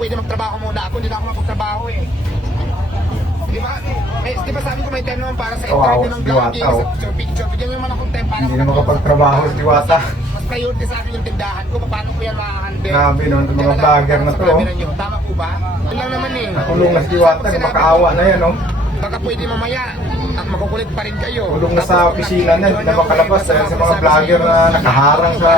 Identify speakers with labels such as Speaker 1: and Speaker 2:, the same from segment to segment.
Speaker 1: pwede magtrabaho muna ako, hindi na ako magtrabaho eh. Di ba? Eh, di ba sabi ko may time naman para sa
Speaker 2: Oo,
Speaker 1: interview ng vlogging,
Speaker 2: oh.
Speaker 1: sa picture, picture. Bigyan naman akong time para
Speaker 2: Hindi na makapagtrabaho si Diwata.
Speaker 1: Mas priority sa akin yung tindahan ko, paano ko yan makahandle.
Speaker 2: Grabe, no? Itong mga vlogger na to, oh.
Speaker 1: Tama po ba? Yun lang naman eh.
Speaker 2: Kulong na si Diwata, makaawa na yan, oh.
Speaker 1: Baka pwede mamaya at makukulit pa rin kayo.
Speaker 2: Kulong na sa opisina niya, hindi na makalabas sa mga vlogger na nakaharang sa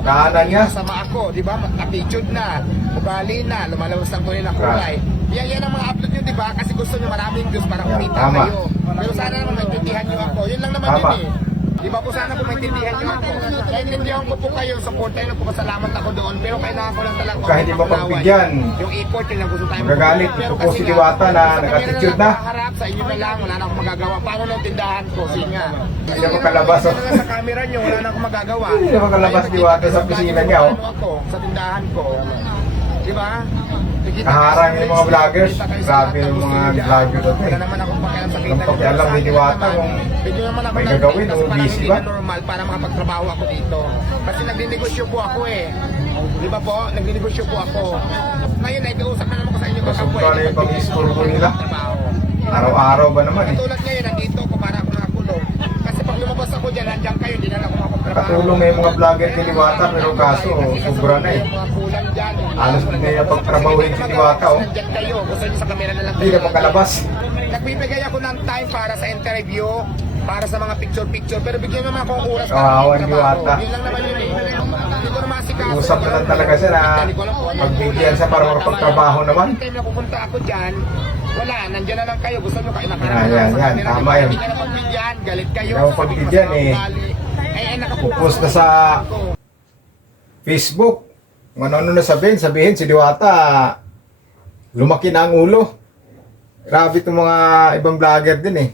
Speaker 2: daanan niya.
Speaker 1: Sama ako, di ba? Attitude na, ugali na, lumalabas ang kulay na kulay. Yan, yan ang mga upload nyo, di ba? Kasi gusto nyo maraming views para kumita
Speaker 2: Tama.
Speaker 1: kayo. Pero sana naman maintindihan nyo ako. Yun lang naman
Speaker 2: Tama.
Speaker 1: yun eh. Di ba po sana kung maintindihan nyo ako? Naintindihan ko po kayo, supportan ko, pasalamat ako doon. Pero kailangan ko lang talaga
Speaker 2: Kahit di ba pagbigyan?
Speaker 1: Yung effort yun lang gusto tayo.
Speaker 2: Magagalit
Speaker 1: Pero
Speaker 2: po si Diwata na nag-attitude na.
Speaker 1: Harap sa inyo na lang, wala na akong magagawa. Paano nang tindahan ko? Sige nga.
Speaker 2: Hindi na makalabas, oh.
Speaker 1: Sa camera nyo, wala na akong magagawa.
Speaker 2: Hindi na makalabas,
Speaker 1: Ayun,
Speaker 2: Diwata, sa
Speaker 1: vlog
Speaker 2: niya, oh.
Speaker 1: ano ako, sa tindahan ko. Di ba? Kayo
Speaker 2: yung mga vloggers. Grabe yung mga vlogger doon, eh.
Speaker 1: Wala naman akong pakialam sa kita
Speaker 2: pakialam
Speaker 1: Sa
Speaker 2: ni Diwata kung may gagawin o busy ba?
Speaker 1: normal para makapagtrabaho ako dito. Kasi nagdinegosyo po ako eh. Di ba po? Nagdinegosyo po ako. Ngayon, naikiusap na naman ko sa inyo
Speaker 2: Pasok
Speaker 1: kakapoy.
Speaker 2: ka na yung pang-store ko nila. Araw-araw ba naman, eh.
Speaker 1: Katulad ngayon, nandito ako para ako nakakulong. Kasi pag lumabas ako dyan, nandiyan kayo, hindi na lang ako
Speaker 2: Katulong na yung mga vlogger ni Diwata, pero kaso, sobra na, eh.
Speaker 1: Yung.
Speaker 2: Halos hindi na pagtrabahuin si Diwata, oh.
Speaker 1: Sa na.
Speaker 2: Hindi na makalabas.
Speaker 1: Nagbibigay ako ng time para sa interview, para sa mga picture-picture, pero bigyan mo naman ako ng oras para. Yun lang naman yun eh. Na masikaso.
Speaker 2: Usap na lang talaga siya na pagbigyan sa para makapagtrabaho naman.
Speaker 1: Time na pupunta ako dyan, wala, nandiyan na lang kayo. Gusto nyo kayo nakaraan
Speaker 2: yan, yan. Tama yan.
Speaker 1: Hindi ka na pagbigyan, galit kayo.
Speaker 2: Hindi
Speaker 1: sasabihin
Speaker 2: pagbigyan,
Speaker 1: sa
Speaker 2: eh.
Speaker 1: Eh, eh, nakapokus
Speaker 2: na sa Facebook. Kung ano-ano na sabihin, sabihin si Diwata, lumaki na ang ulo. Grabe itong mga ibang vlogger din eh.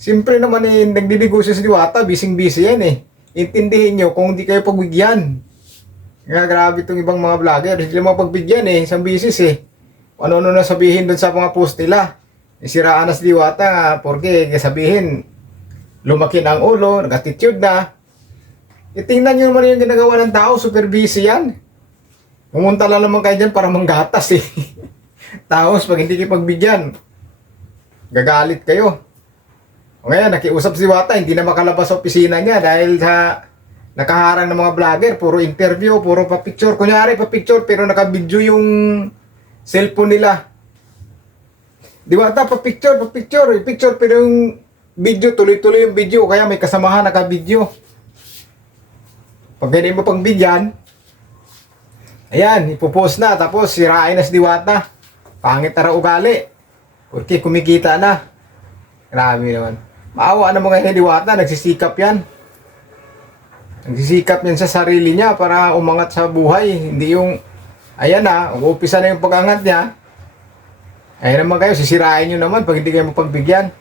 Speaker 2: Siyempre naman eh, nagdidegosyo si Diwata, bising-busy yan eh. Intindihin nyo kung hindi kayo pagbigyan. Nga grabe itong ibang mga vlogger, hindi lang pagbigyan eh, isang bisis eh. Ano-ano na sabihin doon sa mga post nila. Isiraan na si Diwata, porque sabihin, lumaki na ang ulo, nag-attitude na. Itingnan nyo naman yung ginagawa ng tao, super busy yan. Pumunta lang naman kayo dyan para manggatas eh. Tapos pag hindi kayo pagbigyan, gagalit kayo. O ngayon, nakiusap si Wata, hindi na makalabas sa opisina niya dahil sa nakaharang ng mga vlogger, puro interview, puro pa-picture. Kunyari, pa-picture, pero naka-video yung cellphone nila. Di ba, pa-picture, pa-picture, picture, pero yung video, tuloy-tuloy yung video, kaya may kasamahan naka-video. Pag mo pang bigyan, ayan, ipopost na, tapos sirain na si Diwata. Pangit na ugali. Porque kumikita na. Grabe naman. Maawa na mga Diwata, nagsisikap yan. Nagsisikap yan sa sarili niya para umangat sa buhay. Hindi yung, ayan na, umpisa na yung pag-angat niya. Ayan naman kayo, sisirain nyo naman pag hindi kayo mapagbigyan.